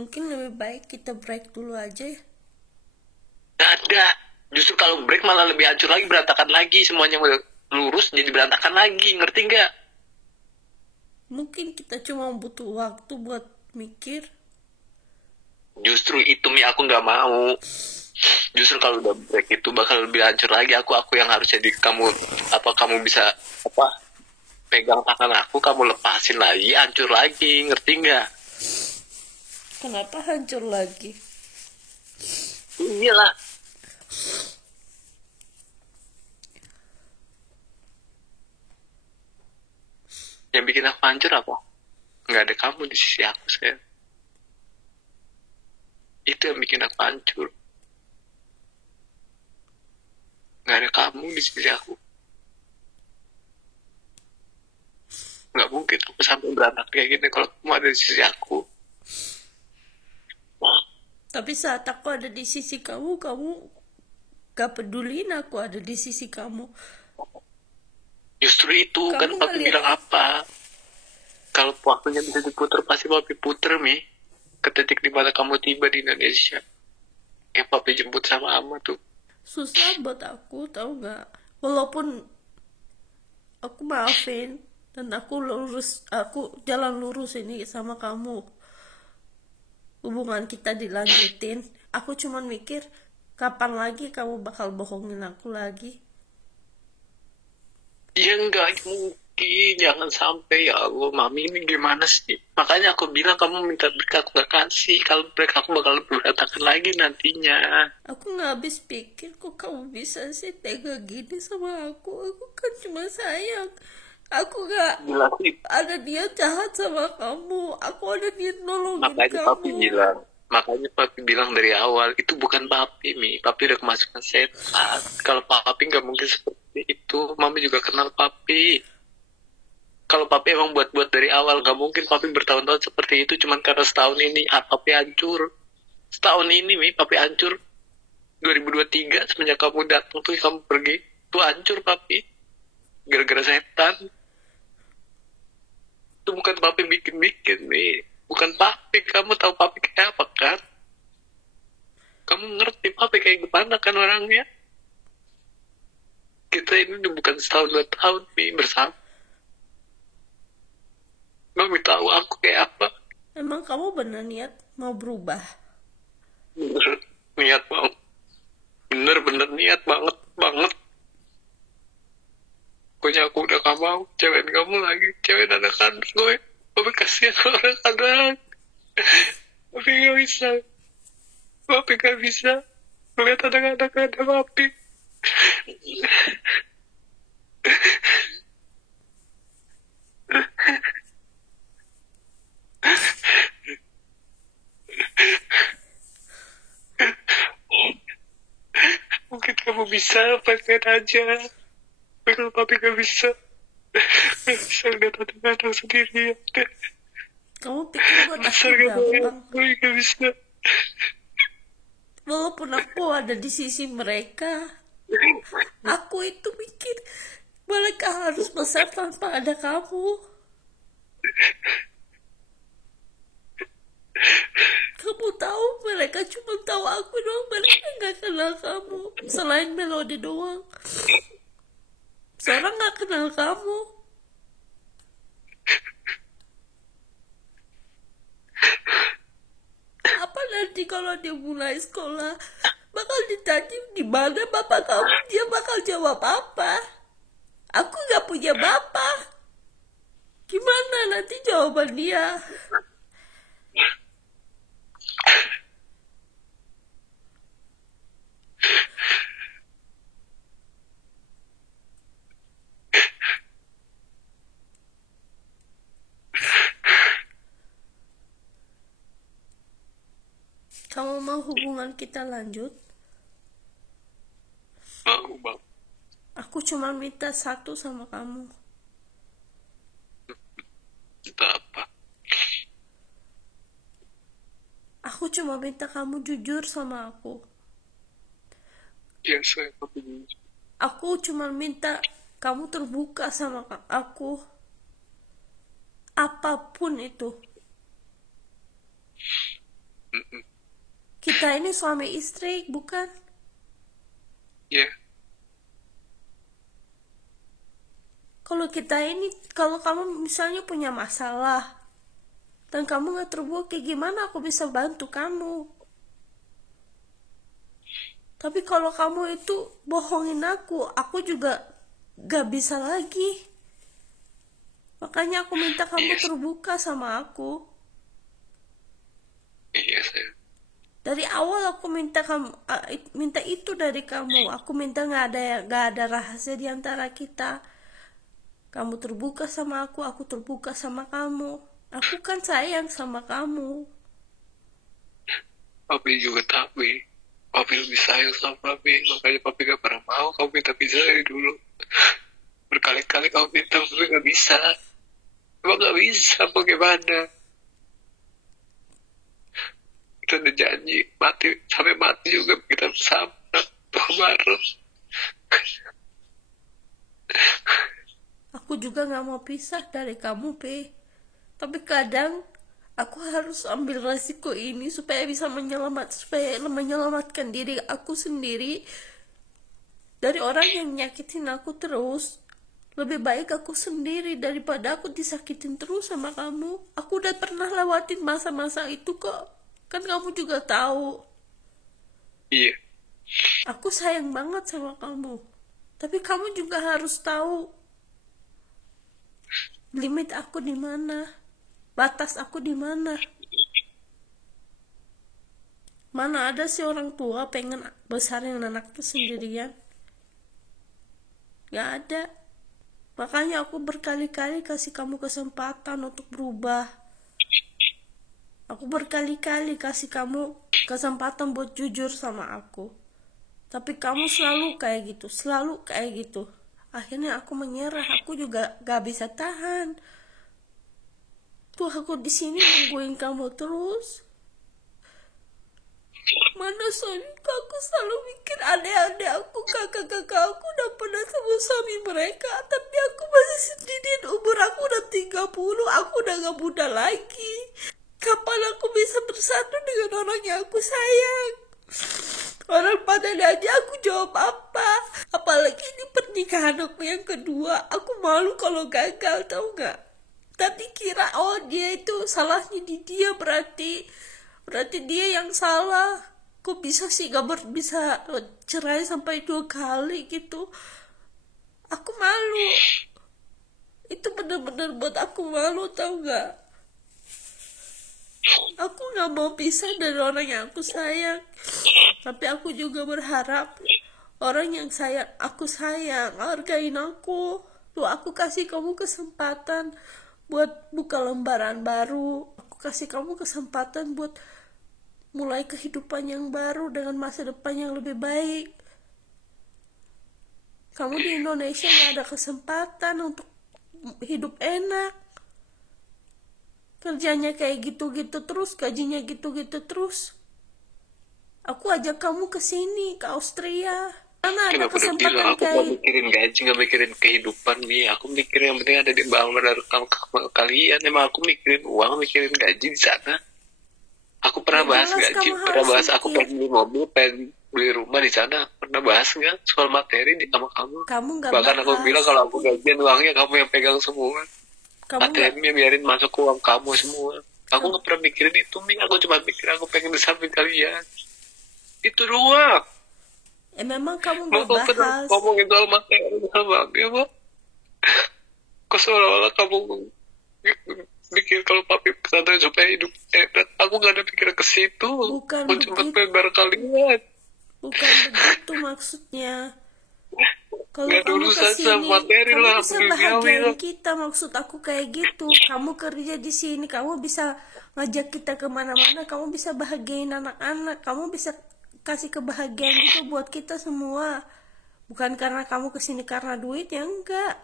Mungkin lebih baik kita break dulu aja ya. Gak ada. Justru kalau break malah lebih hancur lagi, berantakan lagi. Semuanya udah lurus jadi berantakan lagi. Ngerti gak? Mungkin kita cuma butuh waktu buat mikir. Justru itu Mi, aku gak mau. Justru kalau udah break itu bakal lebih hancur lagi. Aku yang harus jadi kamu, kamu bisa pegang tangan aku, kamu lepasin lagi, hancur lagi. Ngerti gak? Kenapa hancur lagi? Iyalah. Yang bikin aku hancur apa? Nggak ada kamu di sisi aku, sayang. Itu yang bikin aku hancur. Nggak ada kamu di sisi aku. Nggak mungkin aku sampai berantakan kayak gini kalau kamu ada di sisi aku. Tapi saat aku ada di sisi kamu gak pedulin aku ada di sisi kamu. Justru itu, Kamu kan papi bilang apa? Kalau waktunya bisa diputer, pasti papi puter, Mi. Ke titik dimana kamu tiba di Indonesia. Yang papi jemput sama Ama tuh. Susah buat aku, tahu gak? Walaupun aku maafin dan aku jalan lurus ini sama kamu, hubungan kita dilanjutin, aku cuman mikir kapan lagi kamu bakal bohongin aku lagi. Ya enggak mungkin, jangan sampai, ya Allah. Mami ini gimana sih? Makanya aku bilang kamu minta break, aku gak kasih. Kalau break aku bakal berantakan lagi nantinya. Aku gak habis pikir kok kamu bisa sih tega gini sama aku kan cuma sayang. Aku gak Gila sih. ada niat jahat sama kamu, aku ada niat nolongin Makanya kamu. papi bilang dari awal, itu bukan papi, Mi. Papi udah kemasukan setan. Kalau papi gak mungkin seperti itu. Mami juga kenal papi. Kalau papi emang buat-buat dari awal, gak mungkin papi bertahun-tahun seperti itu. Cuman karena setahun ini, papi hancur. Setahun ini, Mi, papi hancur. 2023, semenjak kamu datang tuh, kamu pergi. Tuh hancur, papi. Gara-gara setan. Itu bukan papi bikin-bikin, Mi. Bukan papi, kamu tahu papi kayak apa kan? Kamu ngerti papi kayak gimana kan orangnya? Kita ini udah bukan setahun 2 tahun, Mi, bersama. Mami tahu aku kayak apa. Emang kamu bener niat mau berubah? Bener niat mau. Bener-bener niat banget. Pokoknya aku udah gak mau cewek kamu lagi. Cewek anak-anak gue. Papi kasihan orang-anak. Papi gak bisa. Melihat anak-anak ada papi. Mungkin kamu bisa pengen aja. Tapi kalau papi gak bisa lihat anak-anak sendiri. Kamu pikir buat aku gampang? Papi gak bisa. Walaupun aku ada di sisi mereka, aku itu mikir mereka harus besar tanpa ada kamu. Kamu tahu mereka cuma tahu aku doang, mereka gak kenal kamu selain melodi doang. Seorang gak kenal kamu. Apa nanti kalau dia mulai sekolah bakal ditanya di mana bapak kamu, dia bakal jawab apa? Aku gak punya bapak. Gimana nanti jawaban dia? Kamu mau hubungan kita lanjut? Mau, Bang. Aku cuma minta satu sama kamu. Kita apa? Aku cuma minta kamu jujur sama aku. Ya, saya papi. Aku cuma minta kamu terbuka sama aku. Apapun itu. Kita ini suami istri, bukan? Ya, Kalau kamu misalnya punya masalah, dan kamu gak terbuka, kayak gimana aku bisa bantu kamu? Tapi kalau kamu itu bohongin aku juga gak bisa lagi. Makanya aku minta kamu iya, terbuka sama aku. iya sayang. Dari awal aku minta itu dari kamu. Aku minta gak ada rahasia di antara kita. Kamu terbuka sama aku terbuka sama kamu. Aku kan sayang sama kamu. Papi juga tahu. Papi lebih sayang sama papi, makanya papi gak pernah mau kamu minta pisah dari dulu. Berkali-kali kamu minta, papi gak bisa. Emang gak bisa, bagaimana? Kita udah janji, mati sampai mati juga kita bersama, bareng. Aku juga gak mau pisah dari kamu, Pe. Tapi kadang aku harus ambil resiko ini supaya menyelamatkan diri aku sendiri dari orang yang nyakitin aku terus. Lebih baik aku sendiri daripada aku disakitin terus sama kamu. Aku udah pernah lewatin masa-masa itu kok. Kan kamu juga tahu. Iya, Aku sayang banget sama kamu. Tapi kamu juga harus tahu limit aku di mana, batas aku di mana. Mana ada sih orang tua pengen besarin anaknya sendirian? Gak ada. Makanya aku berkali-kali kasih kamu kesempatan untuk berubah. Aku berkali-kali kasih kamu kesempatan buat jujur sama aku. Tapi kamu selalu kayak gitu. Akhirnya aku menyerah, aku juga gak bisa tahan. Tuh aku di sini nungguin kamu terus. Mana soalnya aku selalu mikir adik-adik aku, kakak-kakak aku udah pernah sama suami mereka, tapi aku masih sendirian. Umur aku udah 30, aku udah gak muda lagi. Kapan aku bisa bersatu dengan orang yang aku sayang? Orang pada nanya aku jawab apa? Apalagi ini pernikahan aku yang kedua. Aku malu kalau gagal, tau gak? Tadi kira dia itu salahnya di dia, berarti dia yang salah. Kok bisa sih bisa cerai sampai 2 kali gitu? Aku malu. Itu bener-bener buat aku malu, tau gak? Aku gak mau pisah dari orang yang aku sayang. Tapi aku juga berharap orang yang aku sayang hargain aku. Tuh aku kasih kamu kesempatan buat buka lembaran baru. Aku kasih kamu kesempatan buat mulai kehidupan yang baru dengan masa depan yang lebih baik. Kamu di Indonesia gak ada kesempatan untuk hidup enak. Kerjanya kayak gitu-gitu terus, gajinya gitu-gitu terus. Aku ajak kamu ke sini, ke Austria. Mana ada kenapa udah bilang kesempatan aku gak kayak mikirin gaji, gak mikirin kehidupan nih. Aku mikirin yang penting ada di bangun dari kalian. Emang aku mikirin uang, mikirin gaji di sana. Aku pernah bahas jelas gaji, kamu pernah harus bahas aku mikir. pengen beli mobil, pengen beli rumah di sana. Pernah bahas nggak soal materi di sama kamu? Kamu gak Bahkan aku bahas. bilang kalau aku gajian uangnya kamu yang pegang semua. Kamu gak, ATM-nya biarin masuk ke uang kamu semua. Aku nggak pernah mikirin itu, Ming. Aku cuma mikir aku pengen di samping kalian. Itu doang. memang kamu Mau gak bahas. ngomongin soal materi sama aku ya, Bang? Kok seolah-olah kamu mikir kalau papi kesana supaya hidup enak. Aku gak ada pikiran ke situ. Bukan Aku cuma begitu. pengen bareng kalian. Bukan begitu maksudnya. Kalau Gak ada kamu urusan kesini, sama materi kamu lah. bisa Duniawi bahagiain lah. kita. Maksud aku kayak gitu. Kamu kerja di sini, kamu bisa ngajak kita kemana-mana. Kamu bisa bahagiain anak-anak. Kamu bisa kasih kebahagiaan juga buat kita semua. Bukan karena kamu kesini karena duit, ya enggak.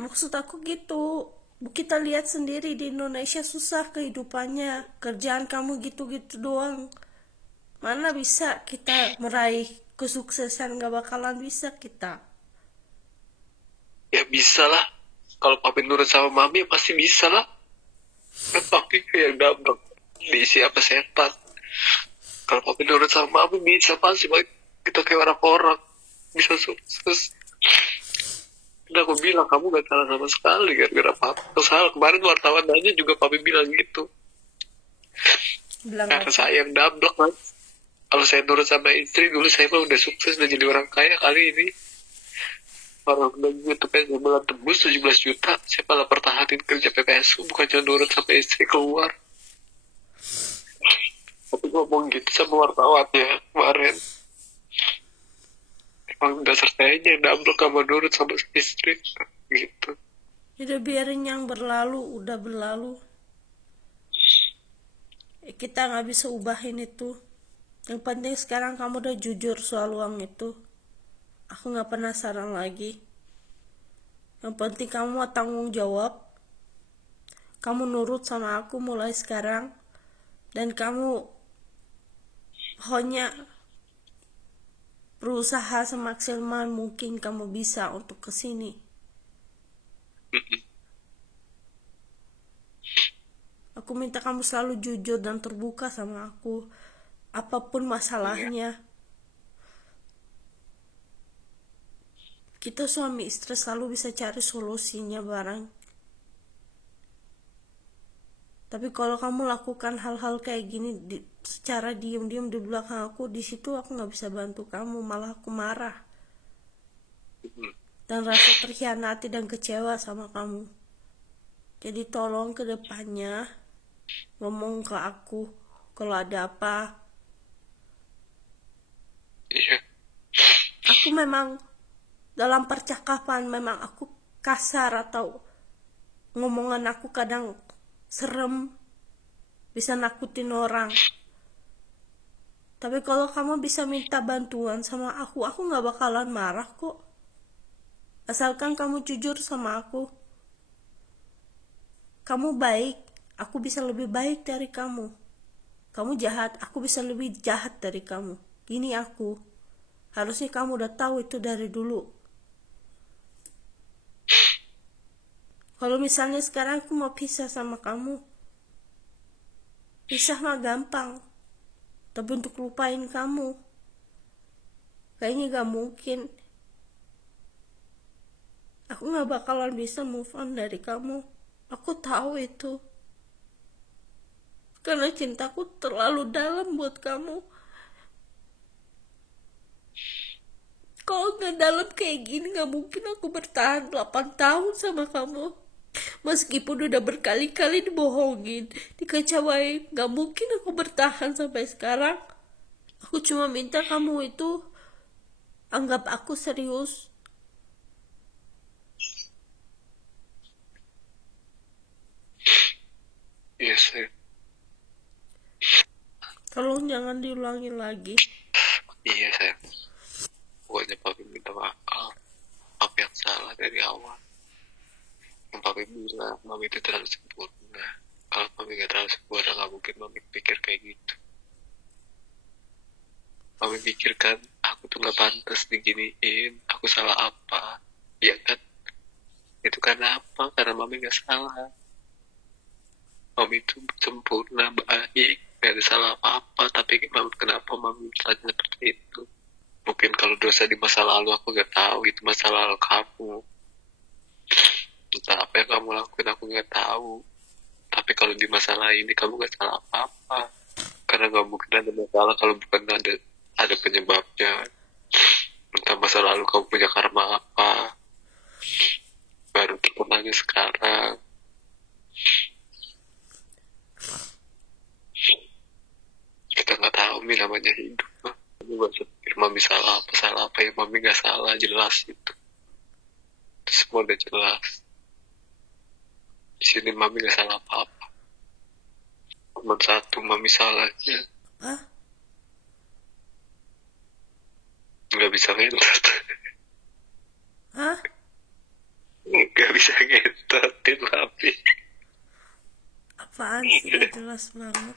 Maksud aku gitu. Kita lihat sendiri di Indonesia susah kehidupannya. Kerjaan kamu gitu-gitu doang. Mana bisa kita meraih kesuksesan, gak bakalan bisa kita. Ya bisa lah. Kalau papi nurut sama mami ya pasti bisa lah. Kan papi kayak dabrak di siapa setan. Kalau papi nurut sama papi bisa pasti baik, kita kayak orang-orang bisa sukses. Udah aku bilang kamu gak salah sama sekali gara-gara papi. Salah kemarin wartawan aja juga papi bilang gitu. Bilang Karena apa? saya yang dablek kan. Kalau saya nurut sama istri dulu saya mah udah sukses, udah jadi orang kaya. Kali ini orang udah YouTube-nya sebulan tembus 17 juta, saya malah pertahanin kerja PPSU, bukan cuma nurut sama istri keluar. Tapi ngomong gitu sama wartawan ya kemarin, emang dasar saya yang dablek sama nurut sama istri gitu. Udah biarin yang berlalu, udah berlalu. Kita nggak bisa ubahin itu. Yang penting sekarang kamu udah jujur soal uang itu. Aku nggak penasaran lagi. Yang penting kamu mau tanggung jawab. Kamu nurut sama aku mulai sekarang. Dan kamu pokoknya berusaha semaksimal mungkin kamu bisa untuk kesini. Aku minta kamu selalu jujur dan terbuka sama aku. Apapun masalahnya. Kita suami istri selalu bisa cari solusinya bareng. Tapi kalau kamu lakukan hal-hal kayak gini secara diam-diam di belakang aku, di situ aku nggak bisa bantu kamu, malah aku marah dan rasa terkhianati dan kecewa sama kamu. Jadi tolong ke depannya ngomong ke aku kalau ada apa. Iya. Aku memang dalam percakapan memang aku kasar atau ngomongan aku kadang serem, bisa nakutin orang. Tapi kalau kamu bisa minta bantuan sama aku nggak bakalan marah kok. Asalkan kamu jujur sama aku. Kamu baik, aku bisa lebih baik dari kamu. Kamu jahat, aku bisa lebih jahat dari kamu. Gini aku. Harusnya kamu udah tahu itu dari dulu. Kalau misalnya sekarang aku mau pisah sama kamu, pisah mah gampang. Tapi untuk lupain kamu, kayaknya gak mungkin. Aku gak bakalan bisa move on dari kamu. Aku tahu itu. Karena cintaku terlalu dalam buat kamu. Kalau gak dalam kayak gini, gak mungkin aku bertahan 8 tahun sama kamu. Meskipun udah berkali-kali dibohongin, dikecewain, gak mungkin aku bertahan sampai sekarang. Aku cuma minta kamu itu anggap aku serius. Iya sih. Tolong jangan diulangi lagi. Iya sayang. Pokoknya papi minta maaf. Papi yang salah dari awal. Yang papi bilang mami itu terlalu sempurna. Kalau mami gak terlalu sempurna, gak mungkin mami pikir kayak gitu. Mami pikir kan aku tuh gak pantas diginiin. Aku salah apa? Ya kan? Itu karena apa? Karena mami gak salah. Mami itu sempurna, baik, gak ada salah apa-apa. Tapi kenapa mami misalnya seperti itu? Mungkin kalau dosa di masa lalu aku gak tahu, itu masa lalu kamu. Entah apa yang kamu lakuin aku gak tahu. Tapi kalau di masalah ini kamu gak salah apa-apa. Karena gak mungkin ada masalah kalau bukan ada penyebabnya. Entah masa lalu kamu punya karma apa, baru terkenanya sekarang. Kita gak tahu namanya hidup. Mami gak pikir mami salah apa ya, mami gak salah, jelas itu semua udah jelas. Di sini mami gak salah apa-apa, cuma satu mami salahnya nggak bisa ngentot. Nggak bisa ngentotin papi. Apaan sih? Jelas banget.